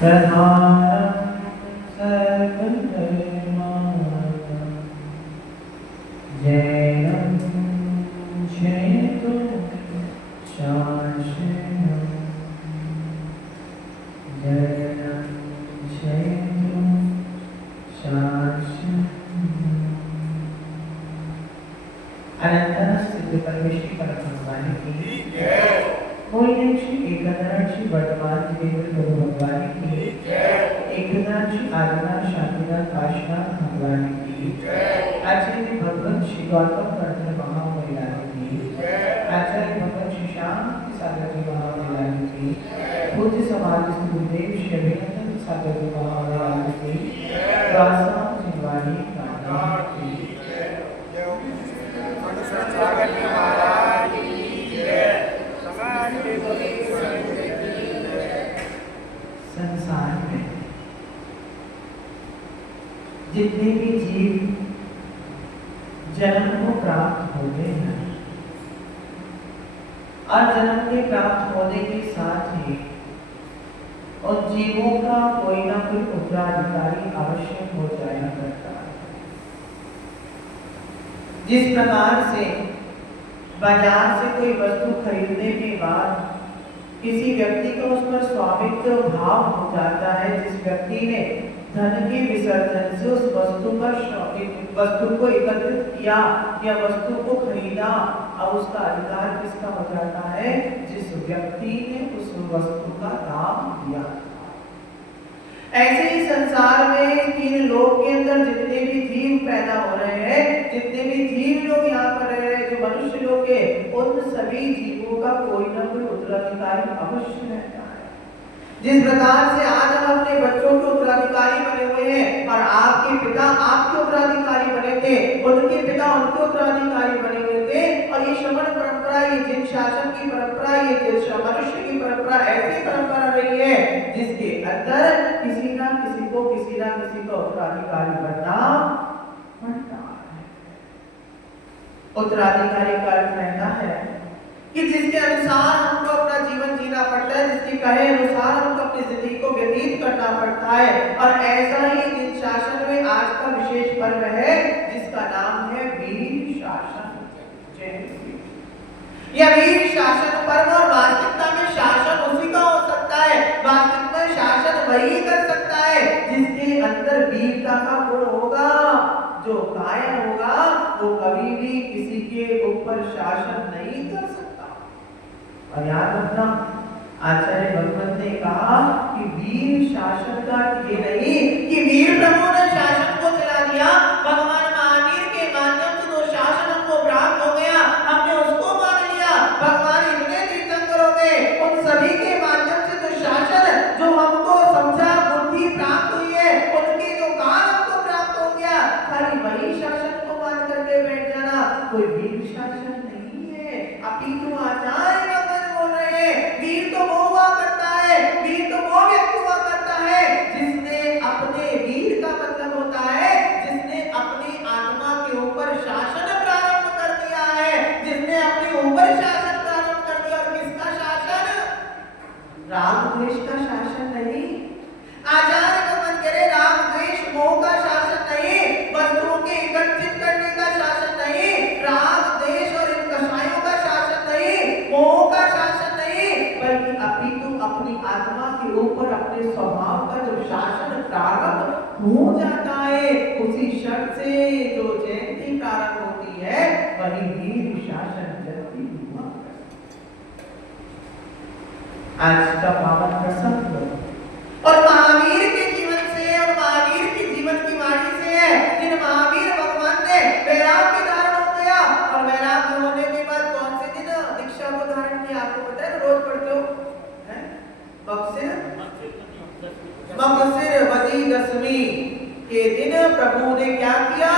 प्रधानम सर्वधर्माणां जैनं चेतो शासनम् जैनं चेतो शासनम्। अनंत सिद्ध परमेश्वरी परब्रह्म की श्री एकनाथी वर्तमान देवेंद्र प्रभु भगवान की एकनाथी आदिनाथ शांतिनाथ काशीनाथ भगवान की आचार्य भगवान श्री गौतम कर्तन महामहिलानी की आचार्य भगवान श्री शांति सागर जी महामहिलानी की पूज्य समाज गुरुदेव श्री अभिनंदन सागर जी महामहिलानी की रासा जिनवानी की संसार में जितने भी जीव जन्म को प्राप्त होते हैं और जन्म के प्राप्त होने के साथ ही उन जीवों का कोई ना कोई उत्तराधिकारी अवश्य हो जाया करता है। जिस प्रकार से बाजार से कोई वस्तु खरीदने के बाद किसी व्यक्ति का उस पर स्वामित्व भाव हो जाता है, जिस व्यक्ति ने धन के विसर्जन से उस वस्तु को एकत्रित किया या वस्तु को खरीदा, अब उसका अधिकार किसका हो जाता है? जिस व्यक्ति ने उस वस्तु का दाम दिया। ऐसे ही संसार में तीन लोक के अंदर जितने भी जीव पैदा हो रहे हैं, जितने भी जीव लोग यहाँ पर रह रहे हैं, जो मनुष्य लोग हैं, उन सभी जीवों का कोई ना कोई उत्तराधिकारी अवश्य रहता है। जिस प्रकार से आज हम अपने बच्चों के उत्तराधिकारी बने हुए हैं और आपके पिता आपके उत्तराधिकारी बने थे, उनके पिता उनके उत्तराधिकारी बने हुए थे, और ये श्रमण परंपरा, ये जिन शासन की परंपरा, ये मनुष्य की परंपरा ऐसी परंपरा रही है जिसके अंदर किसी ना किसी का उत्तराधिकारी बनना पड़ता है। उत्तराधिकारी का अर्थ रहता है कि जिसके अनुसार हमको अपना जीवन जीना पड़ता है, जिसके कहे अनुसार हमको अपनी जिंदगी को व्यतीत करना पड़ता है। और ऐसा ही जिन शासन में आज का विशेष पर्व है जिसका नाम है वीर शासन। यह वीर शासन पर्व, और वास्तविकता में शासन उसी का हो सकता है, वास्तविक में शासन वही कर सकता है जिसके अंदर वीरता का गुण होगा। जो कायर होगा वो कभी भी किसी के ऊपर शासन नहीं कर सकता। और याद रखना, आचार्य भगवत ने कहा कि वीर शासन का ये नहीं कि वीर प्रभु ने शासन को चला दिया, भगवान महावीर के माध्यम से जो शासन हमको प्राप्त हो गया हमने उसको मान लिया। भगवान इतने तीर्थंकर हो गए, उन सभी के माध्यम से जो शासन जो हमको समझा बुद्धि प्राप्त हुई है, उनके जो काल हमको प्राप्त हो गया, खाली वही शासन को मान करके बैठ जाना कोई वीर शासन नहीं है। अपितु आचार्य भगवान बोल रहे हैं, वीर तो वो हुआ करता है, वीर तो वो व्यक्ति हुआ करता है जिसने अपने, वीर का मतलब होता है जिसने अपनी आत्मा के ऊपर शासन प्रारंभ कर दिया है, जिसने अपने ऊपर शासन प्रारंभ कर दिया। और किसका शासन? राग द्वेष का शासन नहीं। आचार्य भगवान कह रहे राग द्वेष मोह का शासन नहीं, वस्तुओं के एकत्रित करने का शासन नहीं, राग द्वेष और इन कषायों का शासन नहीं, मोह का शासन नहीं, बल्कि अपितु अपनी आत्मा के ऊपर अपने स्वभाव का जो शासन प्रारंभ हो जाता है, उसी क्षण से जो जयंती प्रारंभ होती है वही वीर शासन जयंती हुआ। आज का पावन प्रसंग और महावीर के जीवन से और महावीर के जीवन की वाणी से है, जिन महावीर भगवान ने वैराग्य धारण हो गया, और वैराग्य होने के बाद कौन से दिन दीक्षा को धारण किया आपको पता है? रोज पढ़ते हो मकसिर वदी दशमी के दिन प्रभु ने क्या किया?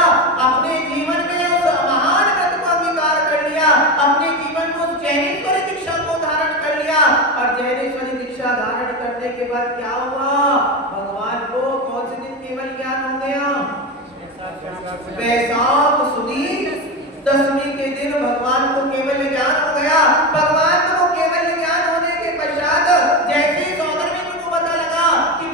अपने जीवन में उस महान व्रत को अंगीकार कर लिया, अपने जीवन में उस जैनेश्वरी दीक्षा को धारण कर लिया। और जैनेश्वरी दीक्षा धारण करने के बाद क्या हुआ? भगवान को कौन से दिन केवल ज्ञान हो गया? वैशाख सुदी दशमी के दिन भगवान को केवल ज्ञान हो गया। भगवान को केवल ज्ञान होने के पश्चात जैसे सौंदर्य को पता लगा कि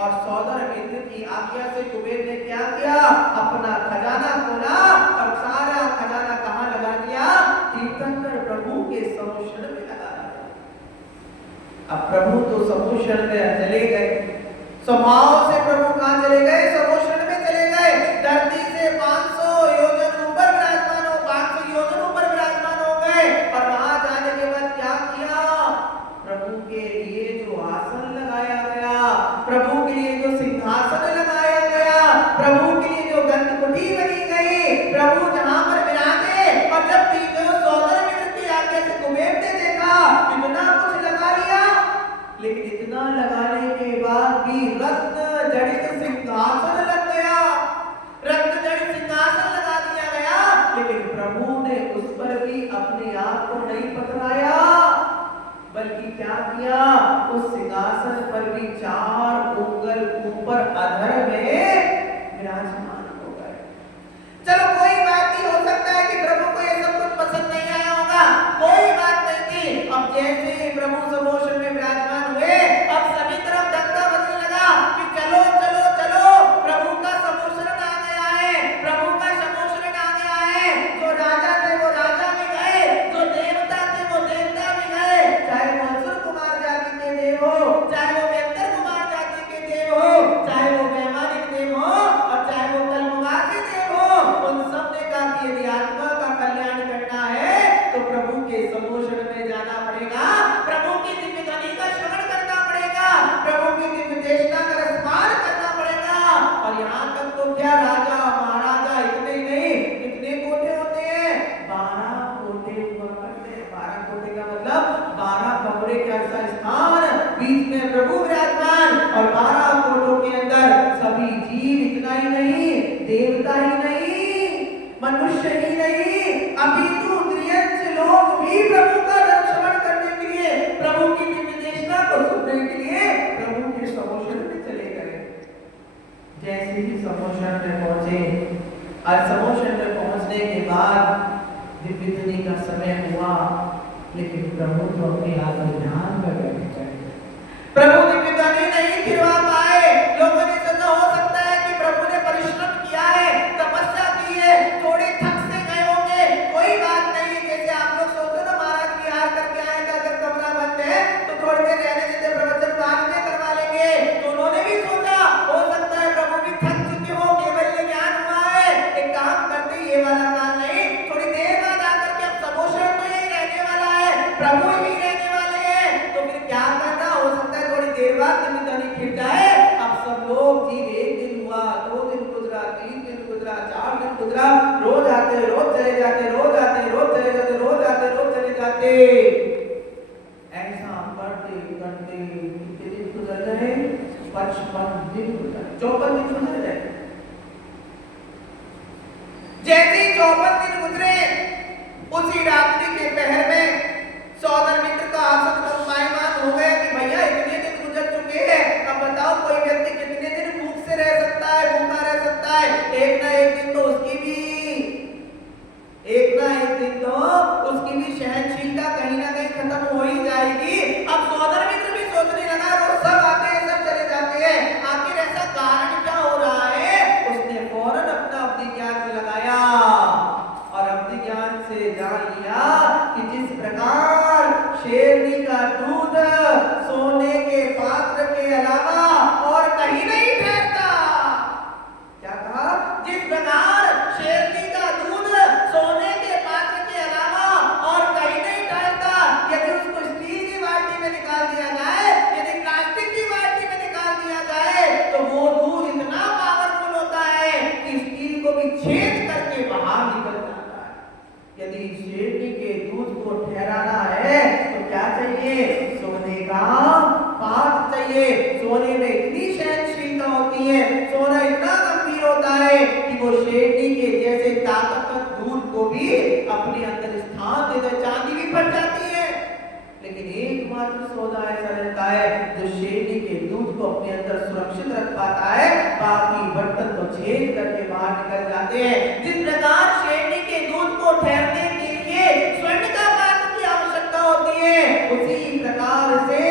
और सौदर इंद्र की आज्ञा से कुबेर ने क्या किया, अपना खजाना खोला और सारा खजाना कहाँ लगा दिया, तीर्थंकर प्रभु के समोषण में लगा दिया। अब प्रभु तो समोषण में चले गए, स्वभाव से प्रभु कहाँ चले गए, समोषण में चले गए। धरती से 500 योजन ऊपर विराजमान हो, 500 योजन ऊपर विराजमान हो गए। और वहां जाने के बाद क्या किया, प्रभु के लिए जो आसन लगाया गया, प्रभु के लिए जो सिंहासन लगाया गया, प्रभु के लिए जो गंधकुटी बनी गई, प्रभु जहां पर विराजे। और जब तीनों सौदर मित्र की आज्ञा से कुबेर ने देखा, इतना कुछ लगा लिया, लेकिन इतना लगाने के बाद भी रत्न जड़ित सिंहासन लग गया, रत्न जड़ित सिंहासन लगा दिया गया। लेकिन प्रभु ने उस पर भी अपने आप को नहीं पकड़ाया, बल्कि क्या किया, उस सिंहासन पर भी 4 उंगल ऊपर अधर में विराजमान हो गए। चलो कोई बात नहीं, हो सकता है कि प्रभु को ये सब कुछ पसंद नहीं आया होगा, कोई बात नहीं थी। अब जैसे ही प्रभु समोषण में विराजमान हुए, अब सभी तरफ डंका बजने लगा कि चलो चलो चलो, प्रभु का समोषण आ गया है, प्रभु का समोषण आ गया है। जो राजा थे वो राजा भी गए, जो देवता थे वो देवता भी गए, चाहे वो असुर कुमार जाति के देव हो, चाहे वो व्यक्तर कुमार जाति के देव हो, चाहे वो वैमानिक देव हो, और चाहे वो कल्पवासी देव हो, उन सब ने कहा कि यदि आत्मा का कल्याण करना है तो प्रभु के समोषण में जाना पड़ेगा, प्रभु की दिव्य ध्वनि का श्रवण करना पड़ेगा, प्रभु की दिव्य देशना का रसपान करना पड़ेगा। और यहाँ तक तो क्या, राजा महाराजा इतने ही नहीं, कितने कोठे होते हैं, 12 कोठे हुआ करते हैं। 12 कोठे का मतलब 12 कमरे का ऐसा स्थान, बीच में प्रभु विराजमान, और 12 कोठों के अंदर सभी जीव, इतना ही नहीं, देवता ही नहीं, मनुष्य ही नहीं, अपितु त्रियंश लोग भी प्रभु का दर्शन करने के लिए, प्रभु की दिव्य देशना को सुनने के लिए प्रभु के समोषण में चले गए। जैसे ही समोषण में पहुंचे, और समोषण में पहुंचने के बाद दिव्य ध्वनि का समय हुआ, लेकिन प्रभु तो अपने आत्मज्ञान में बैठे, प्रभु दिव्य ध्वनि नहीं खिलवा पाए। लोगों ने सोचा हो सकता है कि प्रभु ने परिश्रम किया है, तपस्या की है, थोड़े थक से गए होंगे, कोई बात नहीं। जैसे आप लोग सोचो ना, महाराज विहार करके आएगा, अगर कमरा बंद है तो थोड़ी देर रहने देते, प्रवचन बाद में करवा लेंगे। तो उन्होंने भी सोचा हो सकता है प्रभु भी थक चुके हो, केवल ज्ञान हुआ है, एक काम करते, ये वाला काम नहीं, थोड़ी देर बाद आकर के अब समोषण तो यही रहने वाला है, प्रभु ही रहने वाले हैं, तो फिर क्या करना, हो सकता है थोड़ी देर बाद दिव्य ध्वनि खिल जाए। अब सब लोग जीव, 1 दिन हुआ, 2 दिन गुजरा, 3 दिन गुजरा, 4 दिन गुजरा, रोज आते रोज चले जाते, रोज आते रोज चले जाते, रोज आते रोज चले जाते, ऐसा करते करते कितने दिन गुजर गए, 55 दिन गुजर, 54 दिन गुजर गए। जैसे ही 54 दिन गुजरे, उसी रात्रि के पहर में सौदर मित्र का आसन पर मायमान हो गया कि भैया इतने दिन गुजर चुके हैं, अब बताओ कोई व्यक्ति कितने दिन भूख से रह सकता है, भूखा रह सकता है, एक ना एक दिन तो उसकी भी सहनशीलता कहीं ना कहीं खत्म हो ही जाएगी। अब सौदर मित्र भी सोचने लगा, वो सब आते हैं सब चले जाते हैं, आखिर ऐसा कारण क्या हो रहा है। उसने फौरन अपना अवधि ज्ञान लगाया और अवधि ज्ञान से जान लिया कि जिस प्रकार शेरनी का दूध सोने के पात्र के अलावा और कहीं नहीं ठहरता, क्या कहा, जिस प्रकार शेरनी का दूध सोने के पात्र के अलावा और कहीं नहीं ठहरता, यदि उसको स्टील की बाल्टी में निकाल दिया जाए, यदि प्लास्टिक की बाल्टी में निकाल दिया जाए, तो वो दूध इतना पावरफुल होता है कि स्टील को भी छेद करके बाहर निकल जाता है। यदि शेरनी के दूध को ठहराना है तो क्या चाहिए, सोने का पात्र चाहिए। सोने में इतनी सहनशीलता होती है, सोना इतना गंभीर होता है कि वो शेरनी के जैसे ताकतवर दूध को भी अपने अंदर स्थान देता है, चांदी भी फट जाती है, लेकिन एकमात्र सोना ऐसा रहता है जो शेरनी के दूध को अपने अंदर सुरक्षित रख पाता है, बाकी बर्तन तो छेद करके बाहर निकल जाते हैं। जिस प्रकार शेरनी के दूध को ठहरने के लिए स्वर्ण का पात्र की आवश्यकता होती है, उसी प्रकार से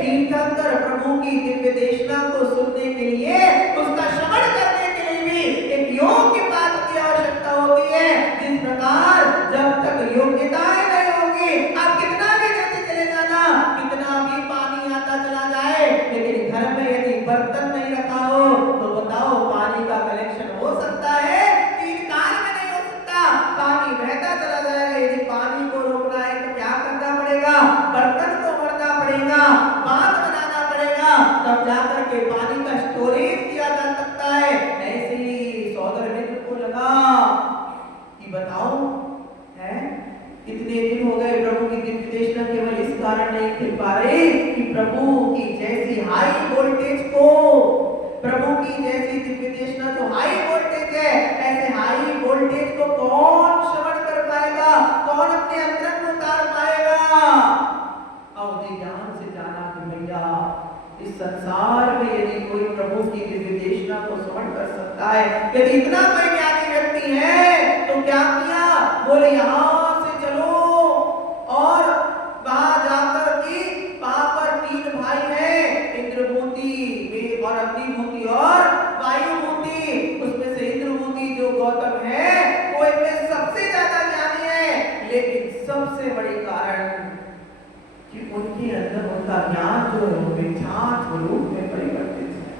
तीर्थंकर प्रभु की दिव्य देशना को सुनने के लिए, उसका श्रवण करने के लिए भी एक योग्य पात्र की आवश्यकता होती है। जिस प्रकार जब तक योग्यताएं नहीं होगी, आप कितना भी देते चले जाना, कितना भी पानी आता चला जाए, लेकिन घर में यदि बर्तन नहीं रखा हो तो बताओ पानी का कलेक्शन हो सकता है? 3 काल में नहीं हो सकता। पानी बहता चला जाएगा। यदि पानी को रोकना है तो क्या करना पड़ेगा? बर्तन को भरना पड़ेगा, बांध बनाना पड़ेगा, तब जाकर के पानी का स्टोरेज किया जा सकता है। ऐसे ही सौदर मित्र को लगा कि बताओ है कितने दिन हो गए प्रभु की दिव्य देशना केवल इस कारण नहीं खेल पा रहे कि प्रभु की जैसी हाई वोल्टेज को, प्रभु की जैसी दिव्य देशना तो हाई वोल्टेज है, ऐसे हाई वोल्टेज को कौन श्रवण कर पाएगा, कौन अपने अंतरंग में उतार पाएगा? अवधि ज्ञान से जाना कि भैया इस संसार में यदि कोई प्रभु की दिव्य देशना को श्रवण कर सकता है, यदि इतना कोई ज्ञानी व्यक्ति है तो क्या किया? बोले यहाँ से चलो और वहां जाकर के वहां पर 3 भाई हैं, इंद्रमूति और अग्निमूति और वायुमूति। उसमें से इंद्रमूति जो गौतम है वो इनमें सबसे ज्यादा ज्ञानी है, लेकिन सबसे बड़ी कारण कि उनके अंदर उनका ज्ञान जो है वो मिथ्यात्व स्वरूप में परिवर्तित है।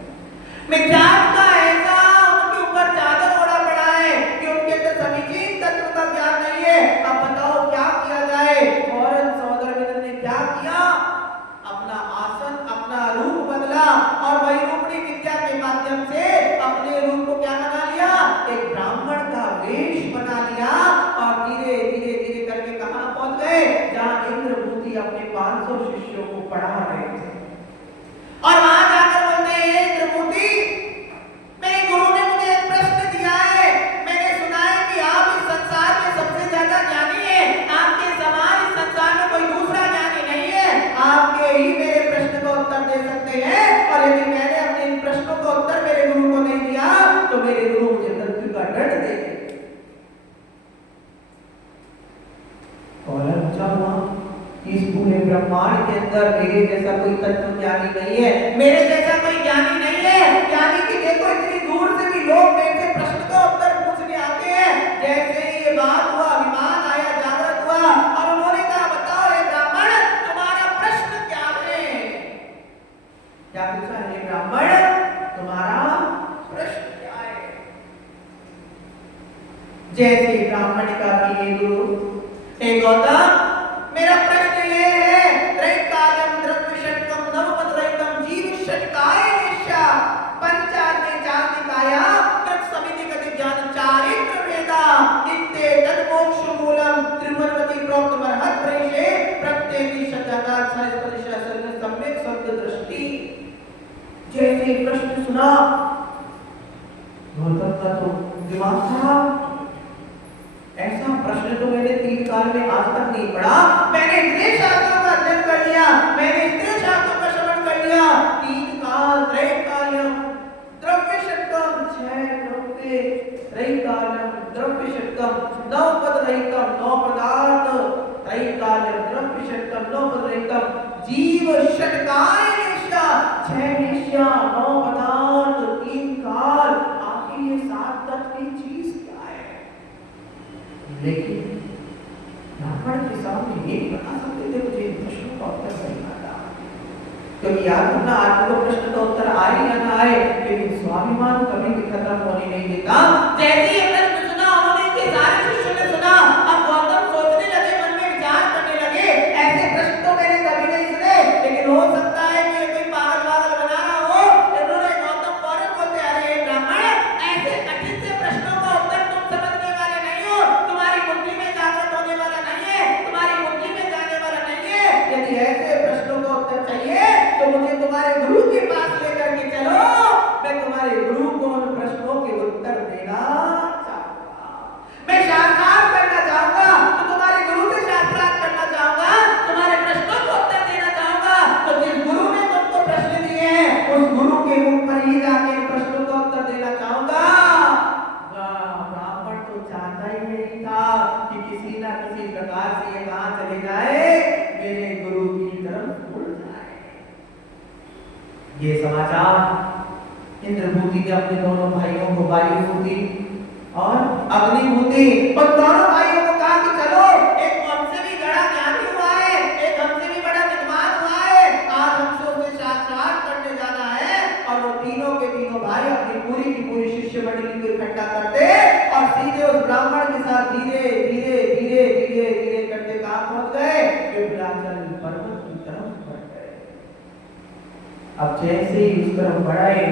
मिथ्यात्व का ऐसा उनके ऊपर चादर ओढ़ा पड़ा है कि उनके अंदर समीचीन तत्व का ज्ञान नहीं है। अब बताओ क्या किया जाए? फौरन सौदर मित्र ने क्या किया? अपना आसन, अपना रूप बदला और वही रूपणी विद्या के माध्यम से अपने रूप को क्या बना लिया? एक ब्राह्मण का वेश बना लिया और धीरे धीरे धीरे करके कहां पहुंच गए? जहां इंद्रमूति अपने 500 शिष्यों को पढ़ा रहे थे। और वहां जाकर बोलते हैं, इंद्रमूति मेरे गुरु ने मुझे एक प्रश्न दिया है, मैंने सुना है कि आप इस संसार में सबसे ज्यादा ज्ञानी हैं, आपके समान इस संसार में कोई दूसरा ज्ञानी नहीं है, आपके ही मेरे प्रश्न का उत्तर दे सकते हैं, और यदि मैंने अपने इन प्रश्नों का उत्तर मेरे गुरु को नहीं दिया तो मेरे गुरु मुझे मृत्यु का दंड देंगे। और अच्छा हुआ इस पूरे ब्रह्मांड के अंदर मेरे जैसा कोई तत्व ज्ञानी नहीं है, मेरे जैसा कोई ज्ञानी नहीं है। ज्ञानी कि देखो इतनी दूर से भी लोग मेरे से प्रश्न का उत्तर पूछने आते हैं। जैसे ही ये बात हुआ, विमान आया, जागृत हुआ और उन्होंने कहा, बताओ हे ब्राह्मण तुम्हारा प्रश्न क्या है? क्या पूछा? हे ब्राह्मण तुम्हारा प्रश्न क्या है? जैसे ब्राह्मण का कि हे गौतम मेरा प्रश्न ये है, त्रैकालम द्रव्य षट्कम नवपदरहितम जीव षट्काय निश्चा पंचाग्नि जातिकाया कृत समिति गति ज्ञान चारित्र वेदा इत्ते तन्मोक्ष मूलम त्रिमर्वति प्रोक्त मरहत प्रेषे प्रत्येकि शब्दाकार सहस्परिशा सर्व सम्यक शब्द दृष्टि। जैसे प्रश्न सुना गौतम का तो दिमाग खराब। ऐसा प्रश्न तो मैंने 3 काल में आज तक नहीं पढ़ा। मैंने इतने शास्त्रों का अध्ययन कर लिया, मैंने इतने शास्त्रों का श्रवण कर लिया। 3 काल त्रैकाल्यम द्रव्य षट्कम 6 द्रव्य त्रैकाल्यम द्रव्य षट्कम 9 पद रहितम 9 पदार्थ त्रैकाल्यम द्रव्य षट्कम 9 पद रहितम जीव षट्काय निश्चा 6 निश्चा 9 पदार्थ 3 काल। आखिर ये 7 तत्व की चीज क्या है? लेकिन ब्राह्मण के सामने ये बता सकते थे मुझे इन प्रश्नों का उत्तर नहीं आता, क्योंकि याद रखना आदमी को प्रश्न का उत्तर आए या ना आए, लेकिन स्वाभिमान कभी भी खत्म होने नहीं देता। जैसे ही प्रश्न सुना उन्होंने के सारे शिष्यों ने सुना, अब गौतम सोचने लगे, मन में विचार करने लगे, ऐसे प्रश्न तो मैंने कभी नहीं सुने, लेकिन हो सकता है कि कोई पागल बना रहा हो। इन्होंने गौतम फौरन बोलते, अरे ब्राह्मण ऐसे कठिन से प्रश्नों का उत्तर तुम समझने वाले नहीं हो, तुम्हारी बुद्धि में जागृत होने वाला नहीं है, तुम्हारी बुद्धि में जाने वाला नहीं है। यदि ऐसे प्रश्नों का उत्तर चाहिए तो मुझे तुम्हारे गुरु के पास लेकर के चलो, मैं तुम्हारे गुरु को उन प्रश्नों के उत्तर देना चाहूंगा। मैं शास्त्रार्थ करना चाहूंगा तो तुम्हारे गुरु से शास्त्रार्थ करना चाहूंगा, तुम्हारे प्रश्नों को उत्तर देना चाहूंगा। तो जिस गुरु ने तुमको प्रश्न दिए हैं उस गुरु के मुख पर ही जाके प्रश्नों का उत्तर देना चाहूंगा। ब्राह्मण तो चाहता ही नहीं था कि किसी ना किसी प्रकार से ये कहां चले जाए, मेरे गुरु की तरफ उड़ जाए। ये समाचार इंद्रभूति ने अपने दोनों भाइयों को वायुभूति और अग्निभूति, और दोनों भाइयों को कहा कि चलो, एक हमसे भी बड़ा ज्ञानी हुआ है, एक हमसे भी बड़ा विद्वान हुआ है, आज हमसे उसे साक्षात करने जाना है। और वो तीनों के तीनों भाई अपनी पूरी की पूरी शिष्य मंडली को इकट्ठा करते और सीधे उस ब्राह्मण के साथ धीरे धीरे धीरे धीरे धीरे करते कहां पहुंच गए? विंध्याचल पर्वत की तरफ बढ़ गए। अब जैसे ही उस तरफ बढ़ाए,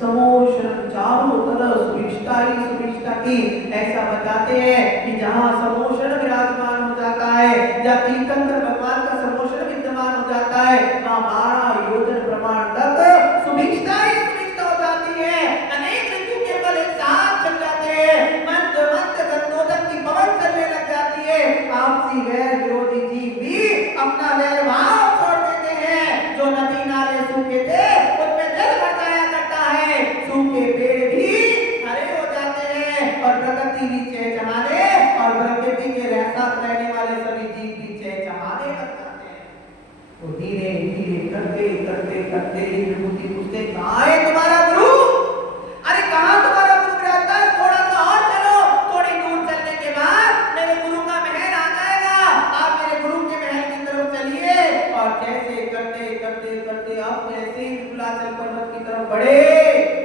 समोषण चारों तरफ सुविष्टा ही सुविष्टा की। ऐसा बताते हैं कि जहां समोषण विराजमान हो जाता है, या तीर्थंकर भगवान का समोषण विद्यमान हो जाता है, वहां 12 योजन प्रमाण तक सुविष्टा ही सुविष्टा हो जाती है। अनेक ऋतु के फल एक साथ चल जाते हैं, मंद मंद गंधोदक की पवन चलने लग जाती है। आपसी वैर विरोधी जीव भी अपना वैर भाव छोड़ देते हैं। जो नदी नाले सूखे थे उनमें जल बरसाया करता है, सूखे पेड़ भी हरे हो जाते हैं, और प्रकृति भी चहचहाने, और प्रकृति के साथ रहने वाले सभी जीव भी चहचहाने लग जाते हैं। तो धीरे धीरे करते करते करते विभूति पूछते, कहाँ है तुम्हारा गुरु? अरे कहाँ तुम्हारा गुरु विराजता है? थोड़ा सा और चलो, थोड़ी दूर चलने के बाद मेरे गुरु का महल आ जाएगा, आप मेरे गुरु के महल की तरफ चलिए। और जैसे करते करते करते अब जैसे ही विंध्याचल पर्वत की तरफ बढ़े,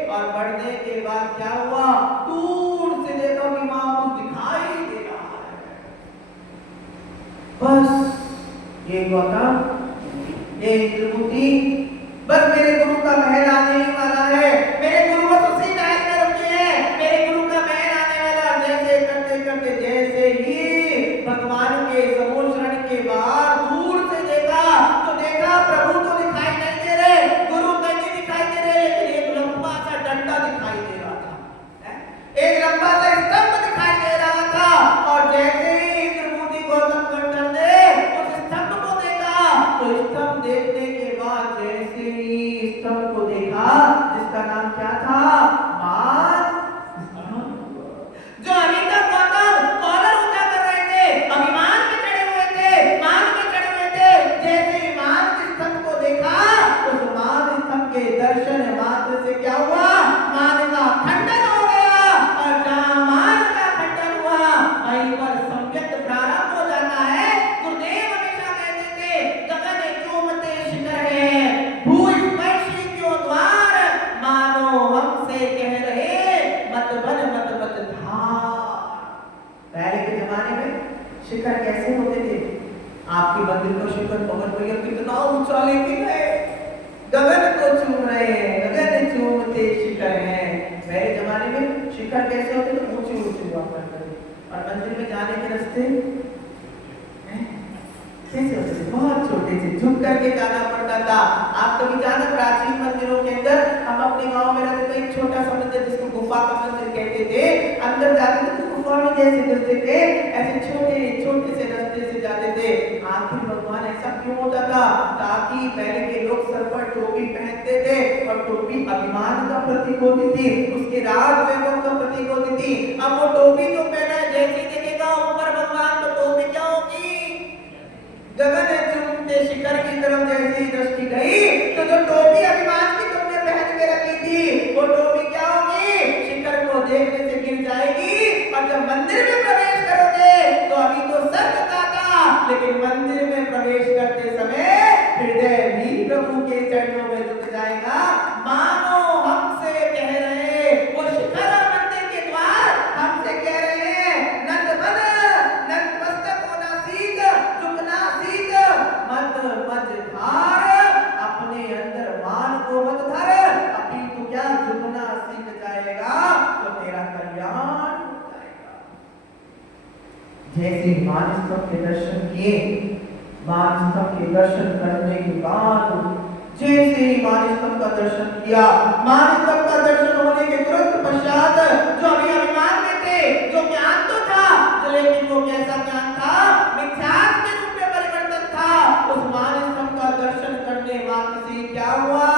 और बढ़ने के बाद क्या हुआ? दूर से देखो कि वहां कुछ दिखाई दे रहा है। बस ये गौतम, ये इंद्रभूति, बस मेरे गुरु का महल आने ही वाला है, मेरे गुरु बस उसी महल में रुके हैं, मेरे गुरु का महल आने वाला। जैसे करते करते जैसे ही भगवान के समोषण के बाहर दूर से देखा, तो देखा प्रभु तो दिखाई नहीं दे रहे, गुरु तो नहीं दिखाई दे रहे, लेकिन एक लंबा सा डंडा दिखाई दे रहा था, एक लंबा सा स्तंभ दिखाई दे रहा था। और जैसे ही इंद्रभूति गौतम कंठन ने उस स्तंभ को देखा, तो स्तंभ देखने के बाद जैसे ही स्तंभ को देखा, जिसका नाम क्या था? मान स्तंभ। जो अभी तक गौतम कॉलर ऊंचा कर रहे थे, अभिमान में चढ़े हुए थे, मान में चढ़े हुए थे, जैसे ही मान स्तंभ को देखा, उस मान स्तंभ के दर्शन मात्र से क्या हुआ? मान का खंडन हो गया। और जहां मान का खंडन हुआ, वहीं पर सम्यक प्रारंभ हो जाता है। गुरुदेव हमेशा कहते थे, गगन चूमते शिखर है, भू स्पर्शी क्यों द्वार, मानो हमसे कह रहे मत बन मत मत धार। पहले के जमाने में शिखर कैसे होते थे? आपके मंदिर का शिखर भगत भैया कितना ऊंचा लेके गए, गगन को चूम रहे हैं, गगन चूमते शिखर हैं। पहले जमाने में शिखर कैसे होते थे? ऊंचे ऊंचे हुआ करते थे। और मंदिर में जाने के रास्ते कैसे होते थे? बहुत छोटे से, झुक करके जाना पड़ता था। आप कभी जाना प्राचीन मंदिरों के अंदर, हम अपने गांव में रहते थे, एक छोटा सा मंदिर जिसको गुफा का मंदिर कहते थे, अंदर जाते थे तो गुफा में जैसे घुसते थे, ऐसे छोटे छोटे से रास्ते से जाते थे। आखिर भगवान ऐसा क्यों होता था? ताकि पहले के लोग सर पर टोपी पहनते थे, और टोपी अभिमान का प्रतीक होती थी, उसके राज वैभव का प्रतीक होती थी। अब वो टोपी जो पहना है, जैसे देखेगा ऊपर भगवान, तो टोपी क्या होगी? गगन चूमते शिखर की तरफ जैसे ही दृष्टि गई, तो जो टोपी अभिमान की तुमने पहन के रखी थी, वो टोपी क्या होगी? शिखर को देखने से गिर जाएगी। और जब मंदिर में प्रवेश करोगे, तो अभी तो स्वर्ग का था, लेकिन मंदिर में प्रवेश करते समय हृदय भी प्रभु के चरणों में झुक जाएगा। मानो हमसे कह रहे, वो शिखर और मंदिर के द्वार हमसे कह रहे हैं, नंद बन, नंद मस्तक होना सीख, झुकना सीख, मत मत धार, अपने अंदर मान को मत धर, अभी तो क्या झुकना सीख जाएगा तो तेरा कल्याण हो जाएगा। जैसे मान स्तंभ के दर्शन किए, मान स्तंभ के दर्शन करने के बाद जैसे ही मान स्तंभ का दर्शन किया, मान स्तंभ का दर्शन होने के तुरंत पश्चात जो अभी अभिमान में थे, जो ज्ञान तो था, लेकिन वो कैसा ज्ञान था? मिथ्यात्व के रूप में परिवर्तन था। उस मान स्तंभ का दर्शन करने मात्र से क्या हुआ?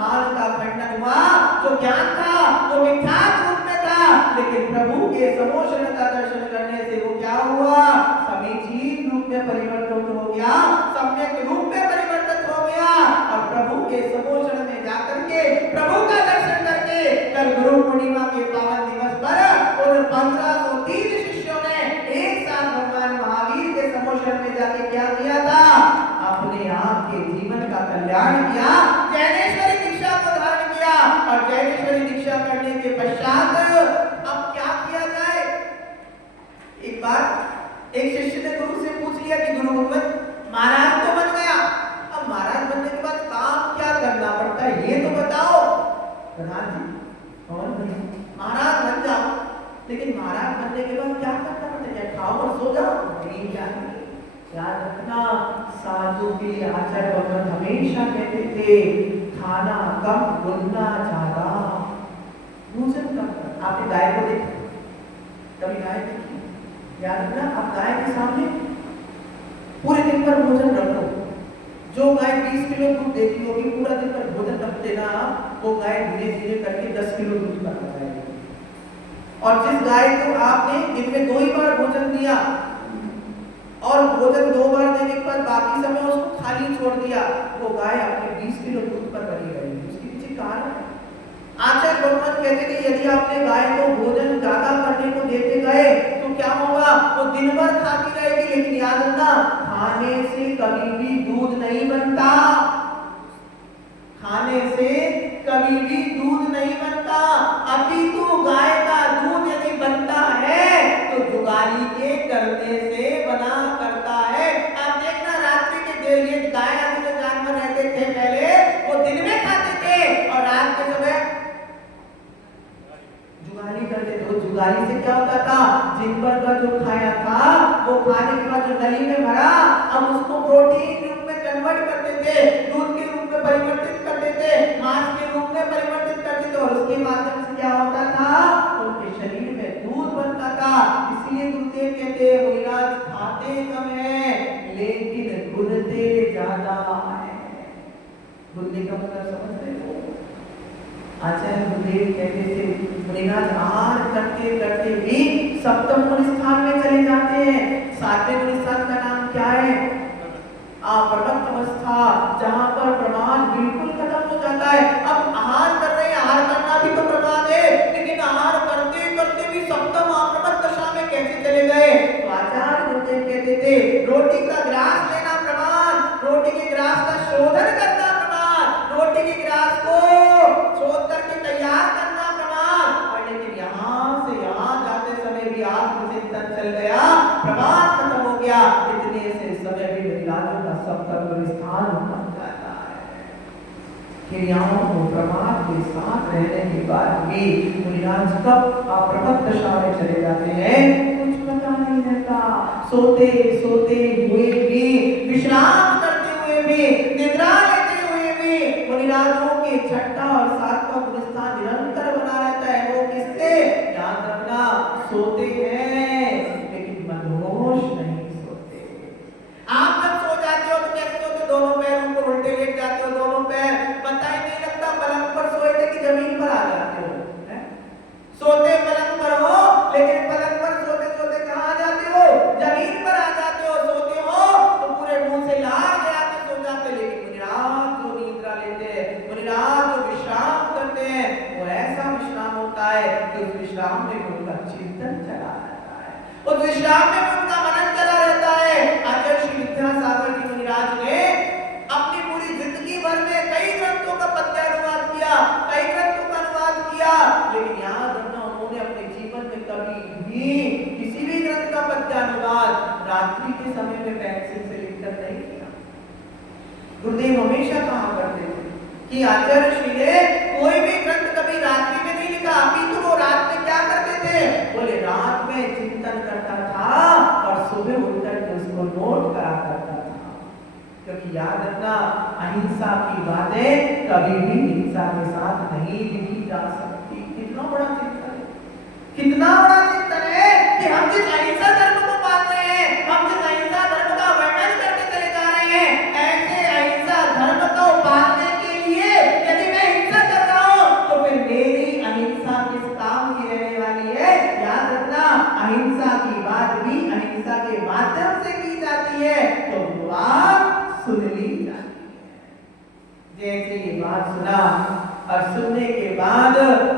मान का खंडन हुआ। जो ज्ञान था वो मिथ्यात्व रूप में था, लेकिन प्रभु के समोषण का दर्शन करने से वो क्या हुआ? समीचीन रूप में परिवर्तित हो गया, सम्यक रूप में परिवर्तित हो गया। और प्रभु के समोषण में जाकर के, प्रभु का दर्शन करके और जैनेश्वरी दीक्षा करने के पश्चात अब क्या किया जाए। एक बार एक शिष्य ने गुरु से पूछ लिया कि गुरु भगवत महाराज तो बन गया, अब महाराज बनने के बाद काम क्या करना पड़ता है ये तो बताओ। प्रधान जी और महाराज बन जाओ, लेकिन महाराज बनने के बाद क्या करना पड़ता है, खाओ और सो जाओ, नहीं क्या याद रखना। साधु के आचार्य भगवान हमेशा कहते थे खाना कम बोलना ज्यादा, भोजन कम। आपने गाय को देखा, कभी गाय देखी? याद रखना, आप गाय के सामने पूरे दिन पर भोजन रखो। जो गाय 20 किलो दूध देती होगी, पूरा दिन पर भोजन रख देना, वो गाय धीरे धीरे करके 10 किलो दूध कर जाएगी। और जिस गाय को आपने दिन में 2 ही बार भोजन दिया और भोजन 2 बार देने के बाद बाकी समय उसको खाली छोड़ दिया, वो गाय आपके 20 किलो दूध पर बनी रहेगी। उसके पीछे कारण है। आचार्य भगवान कहते थे यदि आपने गाय को भोजन ज्यादा करने को देते गए तो क्या होगा, वो दिन भर खाती रहेगी, लेकिन याद रखना खाने से कभी भी दूध नहीं बनता, खाने से कभी भी दूध नहीं बनता। अभी तो गाय का दूध यदि बनता है तो जुगाली के करने से बना करता है। आप देखना रात्रि के देर ये गाय आदि जो जानवर रहते थे पहले, वो दिन में खाते थे और रात के समय जुगाली करते थे। जुगाली से क्या होता था, दिन भर का जो खाया था वो खाने के बाद जो नली में भरा, अब उसको प्रोटीन रूप में कन्वर्ट करते थे, दूध के रूप में परिवर्तित करते थे, मांस के रूप में परिवर्तित करते थे, और उसके माध्यम से क्या होता था, उनके शरीर में दूध बनता था। इसलिए गुरुदेव कहते हैं मुनिराज खाते कम है लेकिन गुणते ज्यादा है। गुणने का मतलब समझते हो? आचार्य गुरुदेव कहते थे मुनिराज आहार करते करते भी सप्तम गुण स्थान में चले जाते हैं। 7वें गुण स्थान का नाम क्या है? प्रमत्त अवस्था, जहां पर प्रमाद बिल्कुल खत्म हो जाता है। अब आहार कर रहे हैं, आहार करना भी तो प्रमाद है, लेकिन आहार करते करते भी सप्तम अप्रमत्त दशा में कैसे चले गए? तो आचार्य गुरुदेव कहते थे रोटी का ग्रास लेना प्रमाद, रोटी के ग्रास का शोधन करना प्रमाद, रोटी के ग्रास को शोध करके तैयार करना प्रमाद। और लेकिन यहाँ से यहाँ जाते समय भी आत्मचिंतन चल गया, प्रमाद खत्म हो गया, इतने से समय भी महिलाओं का सप्तम स्थान बन जाता है। क्रियाओं को प्रमाद के साथ रहने के बाद भी मुनिराज कब अप्रमत्त दशा में चले जाते हैं कुछ पता नहीं रहता। सोते सोते हुए भी, विश्राम करते हुए भी, निद्रा लेते हुए भी मुनिराजों के 6वां और 7वां गुण स्थान निरंतर बना रहता है। वो किससे? याद रखना, सोते हैं लेकिन मदहोश नहीं सोते। आप जब सो जाते हो तो कैसे सोते? दोनों पैर ऊपर उल्टे लेट जाते हो, दोनों पैर पता ही नहीं लगता पलंग पर सोए थे कि जमीन पर आ जाते हो। सोते पलंग पर हो लेकिन पलंग पर सोते सोते कहां आ जाते हो? जमीन पर आ जाते हो। सोते हो तो पूरे मुंह से लार ले आते सो जाते, लेकिन मुनिराज जो निद्रा लेते हैं, मुनिराज जो विश्राम करते हैं, वो ऐसा विश्राम होता है कि उस विश्राम में उनका चिंतन चला रहता है, उस विश्राम में उनका मनन चला रहता है। आचार्य श्री विद्यासागर जी मुनिराज ने अपनी पूरी जिंदगी भर में कई ग्रंथों का पद्यानुवाद किया, कई ग्रंथों का अनुवाद किया, लेकिन याद रखना उन्होंने अपने जीवन में कभी भी किसी भी ग्रंथ का पद्यानुवाद रात्रि के समय में पेंसिल से लिखकर नहीं किया। गुरुदेव हमेशा कहा करते थे कि आचार्य श्री ने कोई भी ग्रंथ कभी रात्रि में नहीं लिखा, अभी तो वो रात में क्या करते थे? बोले रात में चिंतन करता था और सुबह उठकर उसको नोट करा करता था। क्योंकि याद रखना अहिंसा की बातें कभी भी हिंसा के साथ नहीं लिखी जा सकती। कितना बड़ा चिंतन है, कितना बड़ा चिंतन है कि हम जिस अहिंसा धर्म को मान रहे हैं, हम जिस अहिंसा धर्म का वर्णन करते चले जा रहे हैं, ऐसे अहिंसा धर्म को पालने के लिए यदि मैं हिंसा कर रहा हूं तो फिर मेरी अहिंसा किस काम की रहने वाली है? याद रखना अहिंसा की बात भी अहिंसा के माध्यम से की जाती है, तो बात सुन ली जाती है। जैसे ये बात सुना और सुनने के बाद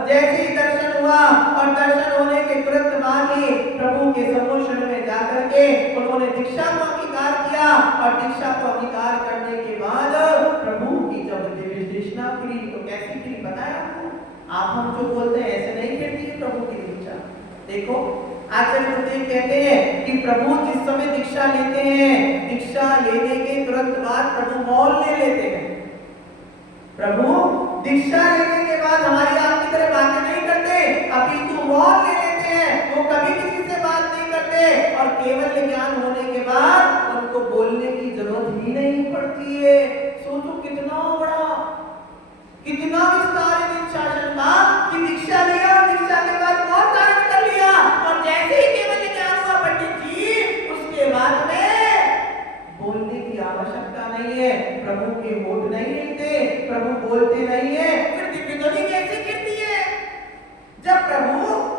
जैसे ही दर्शन हुआ और दर्शन होने के तुरंत बाद ही प्रभु के सम्मुख में जाकर के उन्होंने दीक्षा को अंगीकार किया और दीक्षा को अंगीकार करने के बाद प्रभु की जब दिव्य दृष्टि करी तो कैसी थी बताया आपको? आप हम जो बोलते हैं ऐसे नहीं कहती है प्रभु की दीक्षा। देखो आचार्य गुरुदेव कहते हैं कि प्रभु जिस समय दीक्षा लेते हैं, दीक्षा लेने के तुरंत बाद प्रभु मौन ले लेते हैं। प्रभु दीक्षा लेने के बाद हमारी आपकी तरह बातें नहीं करते, अपितु मौन ले लेते हैं। वो कभी किसी से बात नहीं करते और केवल ज्ञान होने के बाद उनको बोलने की जरूरत ही नहीं पड़ती है। सोचो कितना बड़ा, कितना विस्तारित शासन था कि दीक्षा लिया और दीक्षा के बाद मौन धारण कर लिया और जैसे ही केवल ज्ञान हुआ पंडित जी, उसके बाद में बोलने की आवश्यकता नहीं है। प्रभु के होठ नहीं हिलते, प्रभु बोलते नहीं है, फिर दिव्य ध्वनि कैसे गिरती है? जब प्रभु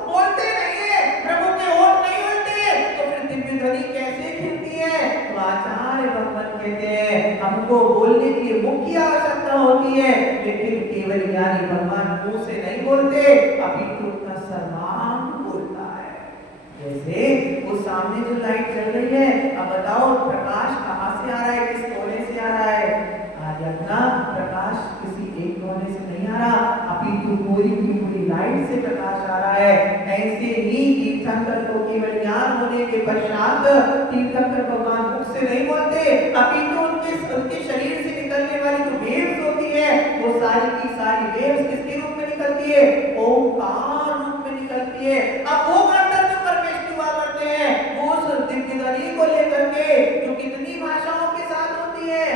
बोलते नहीं है, प्रभु के होठ नहीं हिलते, तो फिर दिव्य ध्वनि कैसे गिरती है? तो आचार्य भगवान कहते हैं हमको बोलने की मुख्य आवश्यकता होती है, लेकिन केवल ज्ञानी भगवान मुंह से नहीं बोलते, अभी तो उनका सर्वांग बोलता है। जैसे वो सामने जो लाइट जल रही है, अब बताओ प्रकाश कहाँ से आ रहा है, किस कोने से आ रहा है? आज अपना प्रकाश किसी एक कोने से नहीं आ रहा, अभी तो पूरी की पूरी लाइट से प्रकाश आ रहा है। ऐसे ही तीर्थंकर को केवल ज्ञान होने के पश्चात तीर्थंकर भगवान मुख से नहीं बोलते, अभी तो उनके शरीर से निकलने वाली जो वेव्स होती है, वो सारी की सारी वेव्स किसके रूप में निकलती है? ओंकार रूप में निकलती है। अब वो अंदर जो परमेश्वर हुआ करते हैं, वो उस दिव्य ध्वनि को लेकर के जो कितनी भाषाओं के साथ होती है,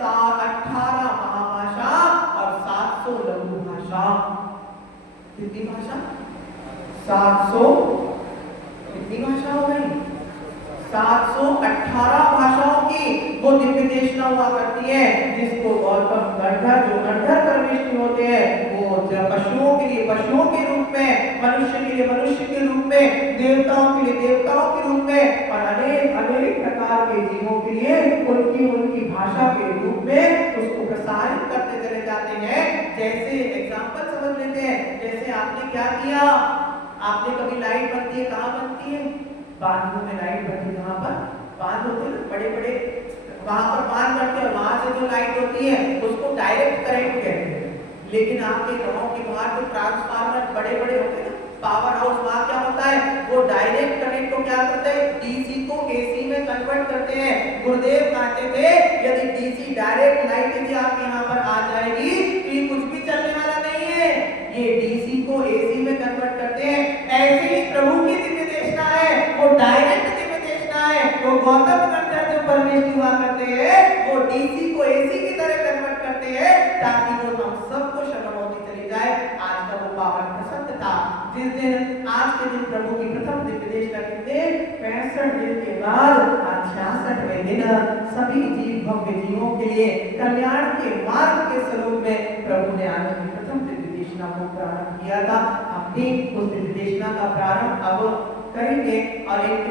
18 महाभाषा और 700 लघु भाषा। कितनी भाषा? 700 कितनी भाषा हो गई? 718 भाषाओं की वो दिव्य देशना हुआ करती है, जिसको गौतम गंधर जो गंधर परमेश्वर होते हैं, वो पशुओं के लिए पशुओं के रूप में, मनुष्य के लिए मनुष्य के रूप में, देवताओं के लिए देवताओं के रूप में और अनेक अनेक प्रकार के जीवों के लिए उनकी भाषा के रूप में उसको प्रसारित करते चले जाते हैं। जैसे एग्जाम्पल समझ लेते हैं, जैसे आपने क्या किया, आपने कभी लाइट बनती है, कहाँ बनती है? बांधों में लाइट बनती है, कहाँ पर? बांध होते हैं ना बड़े बड़े, वहां पर बांध करते हैं और वहां से जो लाइट होती है उसको डायरेक्ट करंट कहते हैं। लेकिन आपके गांव के बाहर जो ट्रांसफार्मर बड़े बड़े होते हैं ना, पावर हाउस, वहां क्या होता है? वो डायरेक्ट करंट को क्या करते हैं? डीसी को एसी में कन्वर्ट करते हैं। गुरुदेव कहते थे यदि डीसी डायरेक्ट लाइट यदि आपके यहाँ पर आ जाएगी तो ये कुछ भी चलने वाला नहीं है, ये डीसी को एसी में कन्वर्ट करते हैं। ऐसे ही प्रभु की दिव्य देशना है, वो डायरेक्ट दिव्य देशना है। वो गौतम गंधर जो परमेश्वर हुआ करते हैं, वो डीसी को एसी की तरह कन्वर्ट करते हैं ताकि वो हम सबको शरण होती चली जाए। आज का वो पावन प्रसंग था जिस दिन, आज के दिन प्रभु की प्रथम दिव्य देशना कितने 65 दिन के बाद 66वें दिन सभी जीव भव्य जीवों के लिए कल्याण के मार्ग के स्वरूप में प्रभु ने आज की प्रथम दिव्य देशना को प्रारंभ किया था। हम भी उस दिव्य देशना का प्रारंभ अब करेंगे और एक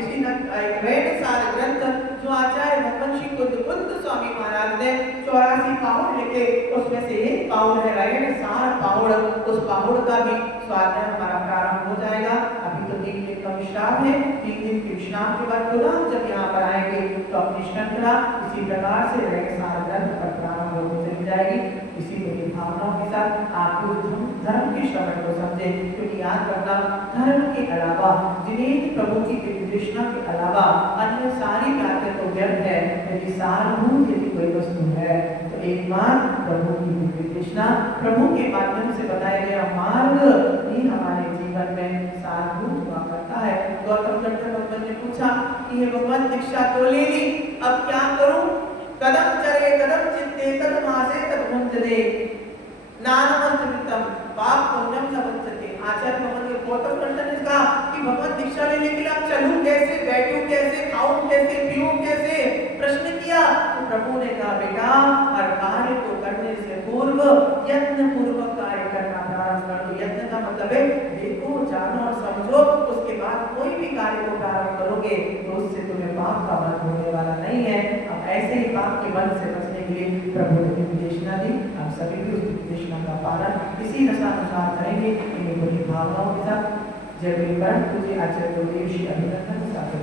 सार ग्रंथ जो आचार्य भगवंशी बुद्ध स्वामी महाराज ने 84 पाहुड़ लिखे, उसमें से एक पाहुड़ है रैण सार पाहुड़। उस पाहुड़ का भी स्वाध्याय हमारा प्रारंभ हो जाएगा। अभी तो 3 दिन का विश्राम है, 3 दिन के विश्राम के बाद पुनः जब यहाँ पर आएंगे तो अपनी श्रृंखला इसी प्रकार से रैण सार ग्रंथ पर प्रारंभ होती चली जाएगी। इसी बड़ी भावनाओं के साथ आप धर्म के श्रवण को समझे, क्योंकि याद रखना धर्म के अलावा जिन्हें प्रभु की कृष्णा के अलावा अन्य सारी बातें तो व्यर्थ है। यदि सारभूत यदि कोई वस्तु है तो एकमात्र प्रभु की कृष्णा, प्रभु के माध्यम से बताया गया मार्ग ही हमारे जीवन में सारभूत हुआ करता है। गौतम गंधर्व ने पूछा कि हे भगवान दीक्षा तो ले ली, अब क्या करूं? कदम चले कदम चित्ते तद मासे तद भंजते नानमस्त्रितम पाप पुण्यम न बचते। आचार्य भगवान के गौतम गंधर्व ने कहा कि भगवान दीक्षा लेने के लिए आप चलूं कैसे, बैठूं कैसे, खाऊं कैसे, पीऊं कैसे? प्रश्न किया तो प्रभु ने कहा बेटा हर कार्य को करने से पूर्व यत्न पूर्वक कार्य करना प्रारंभ कर दो। यत्न का मतलब है देखो, जानो और समझो, उसके बाद कोई भी कार्य को प्रारंभ करोगे तो उससे तुम्हें पाप का बंध होने वाला नहीं है। अब ऐसे ही पाप के बंध से बचने के लिए प्रभु ने निर्देशना दी। हम सभी भी उस निर्देशना का पालन इसी अनुसार करेंगे। इन बड़ी भावनाओं के साथ जय विकरण तुझे आचार्य गुरुदेव श्री अभिनंदन साथ